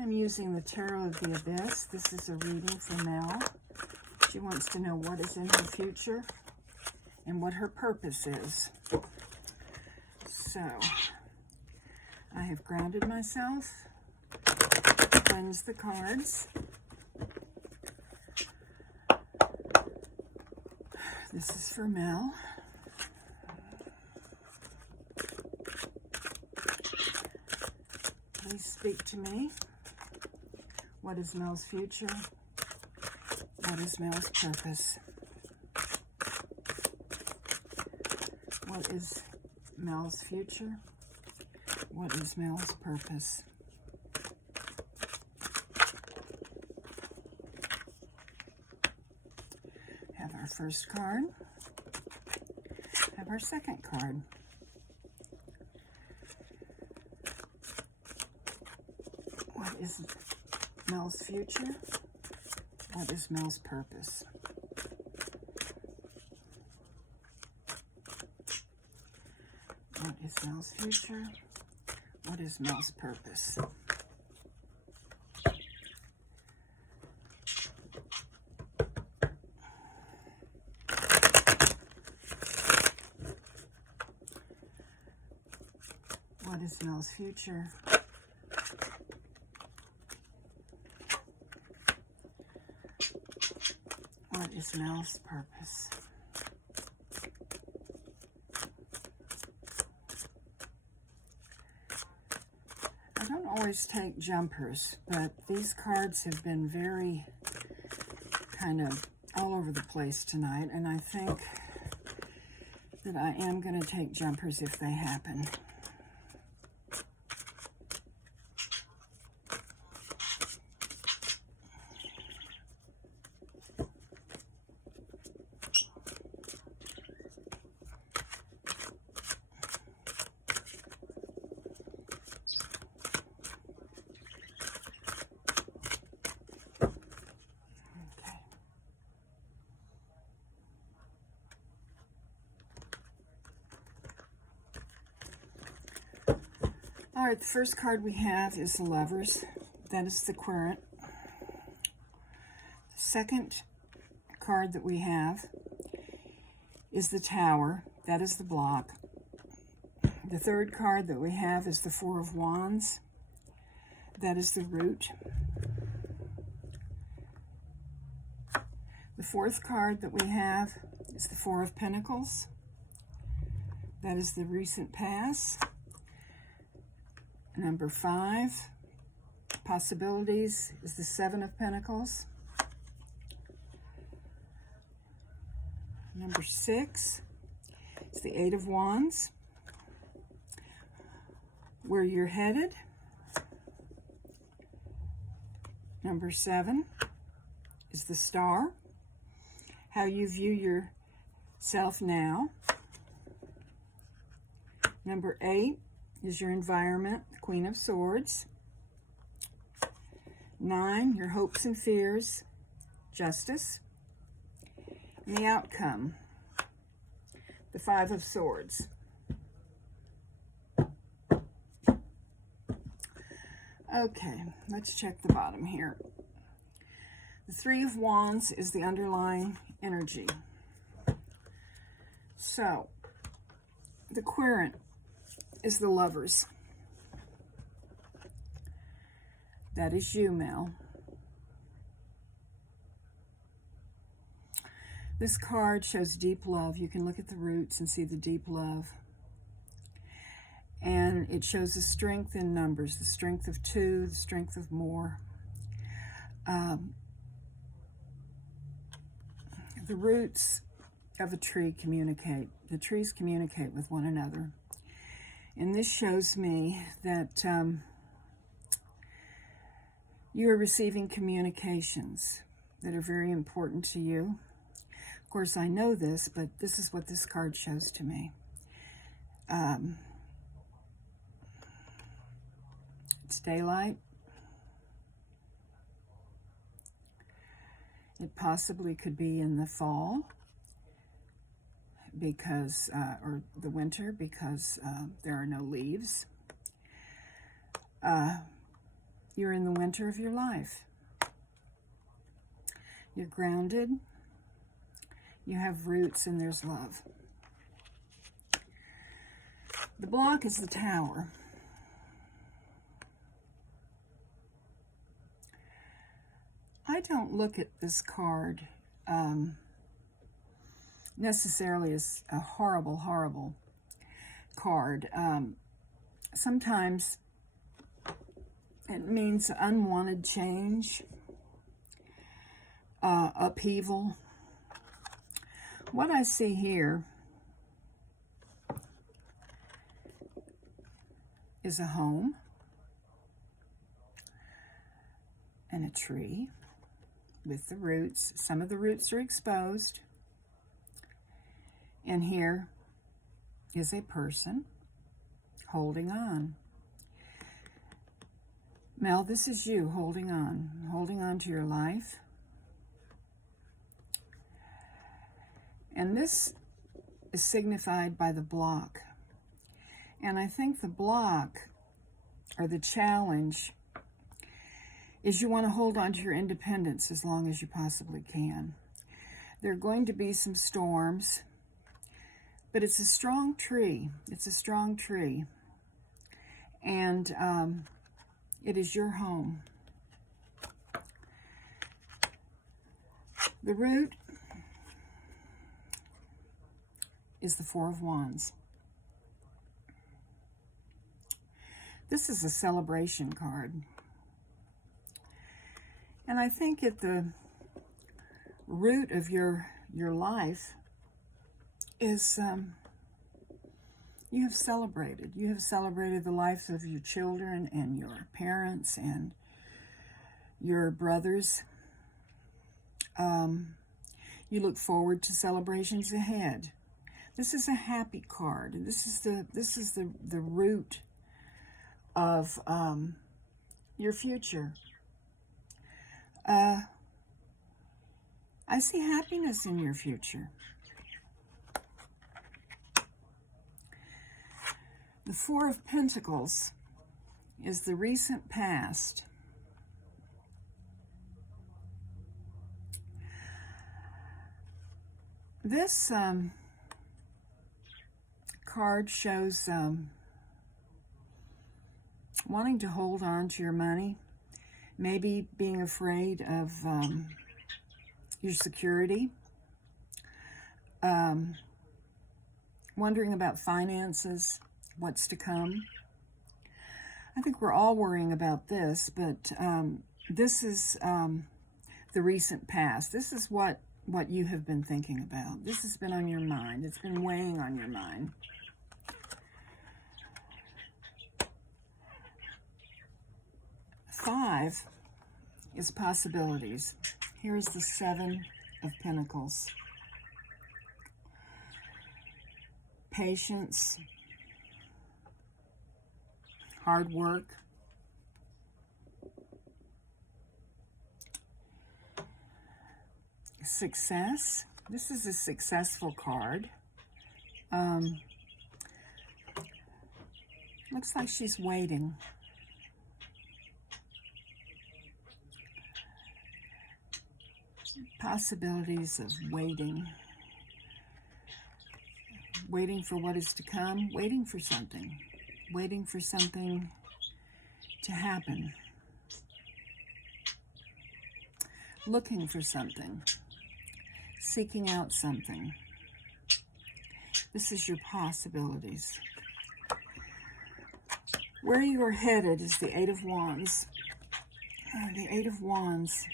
I'm using the Tarot of the Abyss. This is a reading for Mel. She wants to know what is in her future and what her purpose is. So, I have grounded myself, cleansed the cards. This is for Mel. Please speak to me. What is Mel's future? What is Mel's purpose? What is Mel's future? What is Mel's purpose? Have our first card. Have our second card. What is Mel's future? What is Mel's purpose? What is Mel's future? What is Mel's purpose? What is Mel's future? What is Mel's purpose? I don't always take jumpers, but these cards have been very kind of all over the place tonight, and I think that I am going to take jumpers if they happen. All right, the first card we have is the Lovers. That is the Querent. The second card that we have is the Tower. That is the block. The third card that we have is the Four of Wands. That is the Root. The fourth card that we have is the Four of Pentacles. That is the Recent Past. Number 5, possibilities, is the Seven of Pentacles. Number 6 is the Eight of Wands. Where you're headed. Number 7 is the Star. How you view yourself now. Number 8 is your environment, the Queen of Swords. 9, your hopes and fears, Justice. And the outcome, the Five of Swords. Okay, let's check the bottom here. The Three of Wands is the underlying energy. So, the Querent is the Lovers. That is you, Mel. This card shows deep love. You can look at the roots and see the deep love. And it shows the strength in numbers, the strength of 2, the strength of more. The roots of a tree communicate. The trees communicate with one another. And this shows me that you are receiving communications that are very important to you. Of course, I know this, but this is what this card shows to me. It's daylight. It possibly could be in the fall, because, or the winter, because there are no leaves. You're in the winter of your life. You're grounded. You have roots and there's love. The block is the Tower. I don't look at this card necessarily as a horrible, horrible card. Sometimes it means unwanted change, upheaval. What I see here is a home and a tree with the roots. Some of the roots are exposed. And here is a person holding on. Mel, this is you holding on to your life. And this is signified by the block. And I think the block, or the challenge, is you want to hold on to your independence as long as you possibly can. There are going to be some storms, but it's a strong tree. It's a strong tree. And it is your home. The root is the Four of Wands. This is a celebration card. And I think at the root of your life is you have celebrated. You have celebrated the lives of your children and your parents and your brothers. You look forward to celebrations ahead. This is a happy card. This is the root of your future. I see happiness in your future. The Four of Pentacles is the recent past. This card shows wanting to hold on to your money, maybe being afraid of your security, wondering about finances, what's to come. I think we're all worrying about this, but this is the recent past. This is what you have been thinking about. This has been on your mind. It's been weighing on your mind. Five is possibilities. Here's the Seven of Pentacles. Patience, hard work, success. This is a successful card. Looks like she's waiting. Possibilities of waiting. Waiting for what is to come. Waiting for something. Waiting for something to happen. Looking for something. Seeking out something. This is your possibilities. Where you are headed is the Eight of Wands. The Eight of Wands.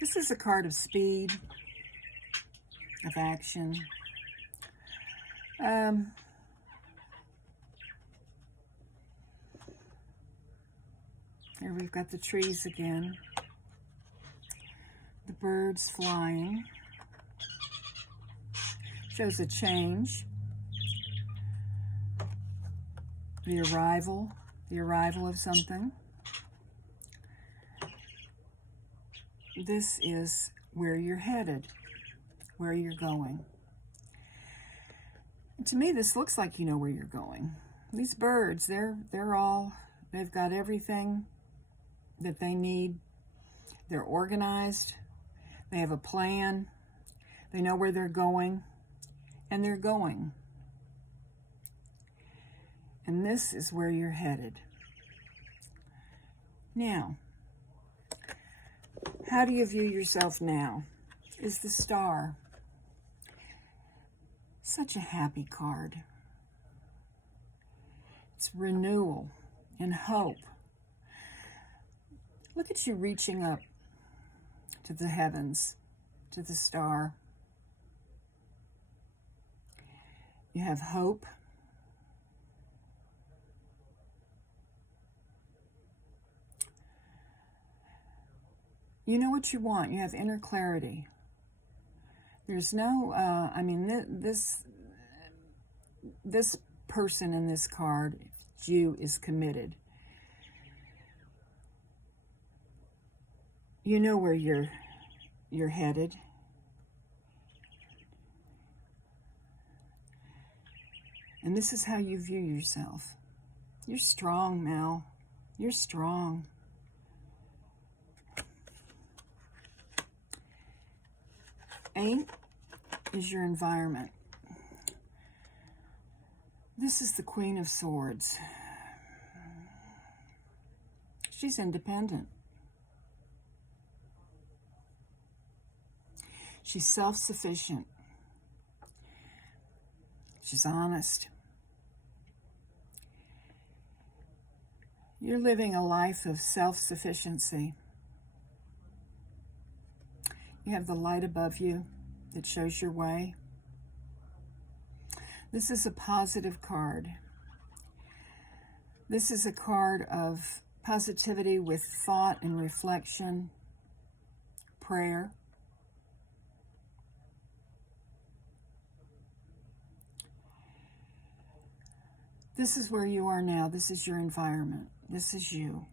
This is a card of speed, of action. Here we've got the trees again. The birds flying. Shows a change. The arrival of something. This is where you're headed, where you're going. To me, this looks like you know where you're going. These birds, they've got everything that they need. They're organized. They have a plan. They know where they're going. And they're going. And this is where you're headed. Now, how do you view yourself now? Is the Star. Such a happy card. It's renewal and hope. Look at you reaching up to the heavens, to the Star. You have hope. You know what you want. You have inner clarity. There's no, this person in this card, you, is committed. You know where you're headed. And this is how you view yourself. You're strong, Mel. You're strong. 8 is your environment. This is the Queen of Swords. She's independent. She's self-sufficient. She's honest. You're living a life of self-sufficiency. You have the light above you that shows your way. This is a positive card. This is a card of positivity with thought and reflection, prayer. This is where you are now. This is your environment. This is you.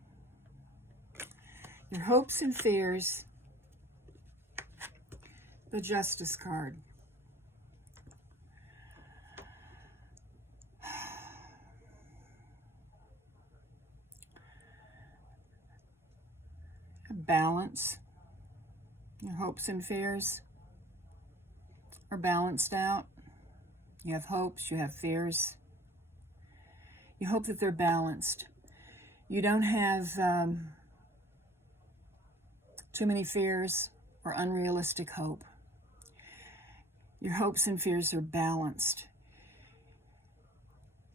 Your hopes and fears. The Justice card. Balance. Your hopes and fears are balanced out. You have hopes, you have fears. You hope that they're balanced. You don't have too many fears or unrealistic hope. Your hopes and fears are balanced.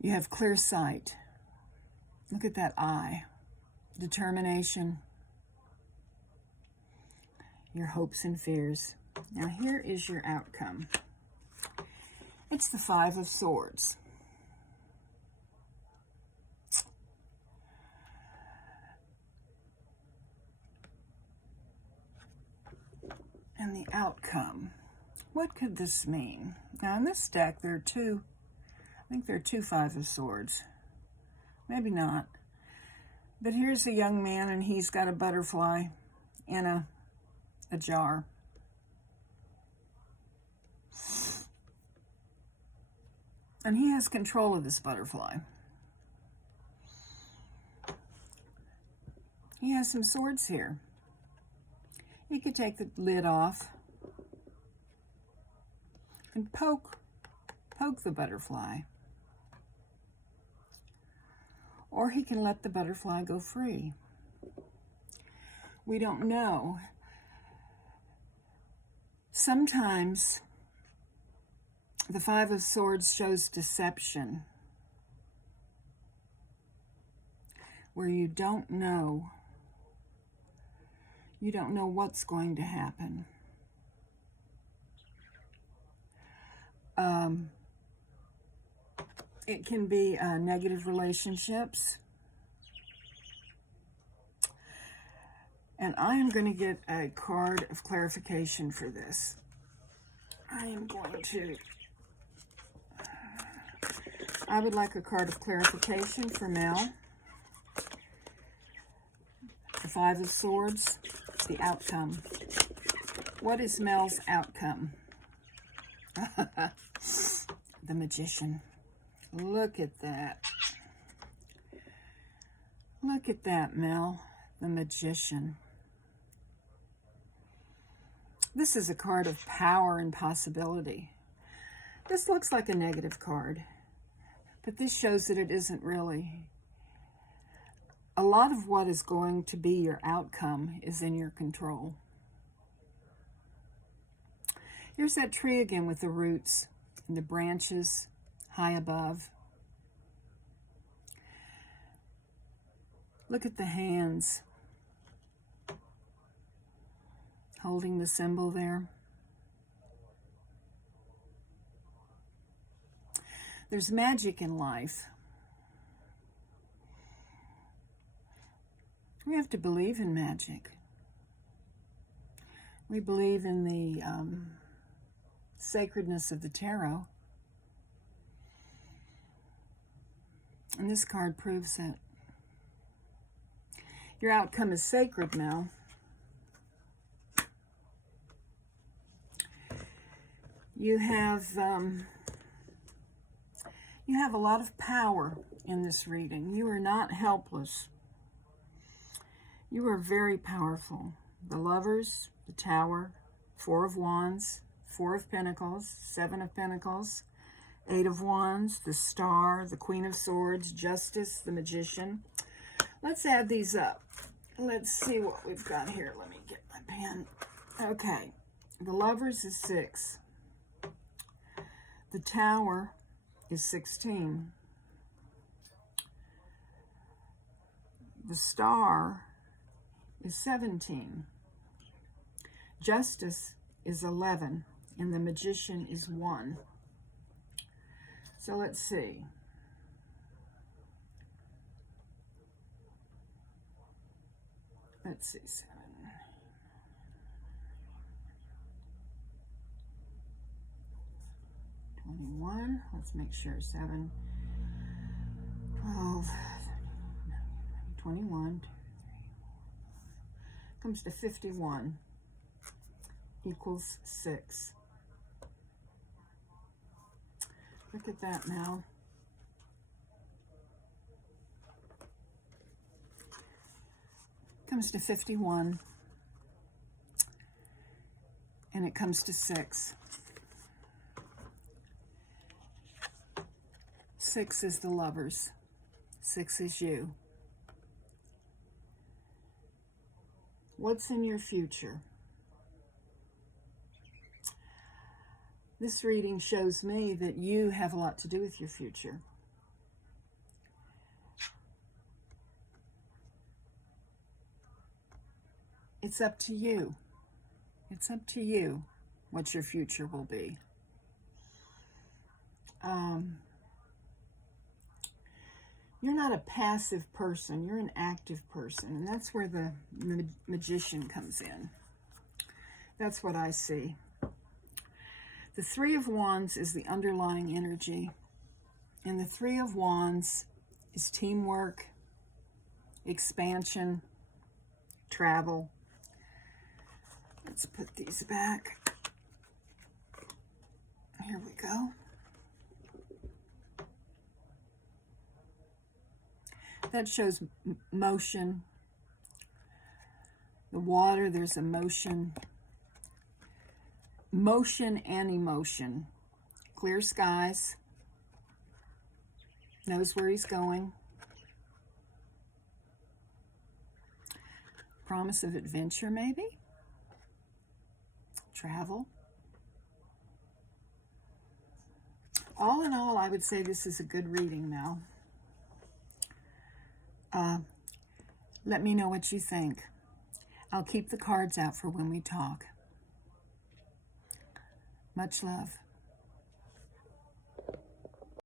You have clear sight. Look at that eye. Determination. Your hopes and fears. Now here is your outcome. It's the 5 of Swords. And the outcome. What could this mean? Now in this deck there are two, I think there are 2 5 of Swords. Maybe not. But here's a young man and he's got a butterfly in a jar. And he has control of this butterfly. He has some swords here. He could take the lid off and poke the butterfly. Or he can let the butterfly go free. We don't know. Sometimes the 5 of Swords shows deception, where you don't know what's going to happen. It can be negative relationships. And I am going to get a card of clarification for this. I would like a card of clarification for Mel. The 5 of Swords, the outcome. What is Mel's outcome? The Magician. Look at that. Look at that, Mel. the Magician. This is a card of power and possibility. This looks like a negative card, but this shows that it isn't really. A lot of what is going to be your outcome is in your control. Here's that tree again with the roots and the branches high above. Look at the hands holding the symbol there. There's magic in life. We have to believe in magic. We believe in the sacredness of the tarot. And this card proves it. Your outcome is sacred, Mel. You have a lot of power in this reading. You are not helpless. You are very powerful. The Lovers, the Tower, Four of Wands, Four of Pentacles, Seven of Pentacles, Eight of Wands, the Star, the Queen of Swords, Justice, the Magician. Let's add these up. Let's see what we've got here. Let me get my pen. Okay. The Lovers is 6. The Tower is 16. The Star is 17. Justice is 11. And the Magician is 1. So let's see. Let's see, 7. 21. Let's make sure. 7, 12, 21, 2, 3, comes to 51 equals 6. Look at that now. Comes to 51 and it comes to 6. 6 is the Lovers. 6 is you. What's in your future? This reading shows me that you have a lot to do with your future. It's up to you. It's up to you what your future will be. You're not a passive person. You're an active person. And that's where the Magician comes in. That's what I see. The Three of Wands is the underlying energy. And the Three of Wands is teamwork, expansion, travel. Let's put these back. Here we go. That shows motion. The water, there's emotion. Motion and emotion. Clear skies. Knows where he's going. Promise of adventure, maybe? Travel. All in all, I would say this is a good reading, Mel. Let me know what you think. I'll keep the cards out for when we talk. Much love.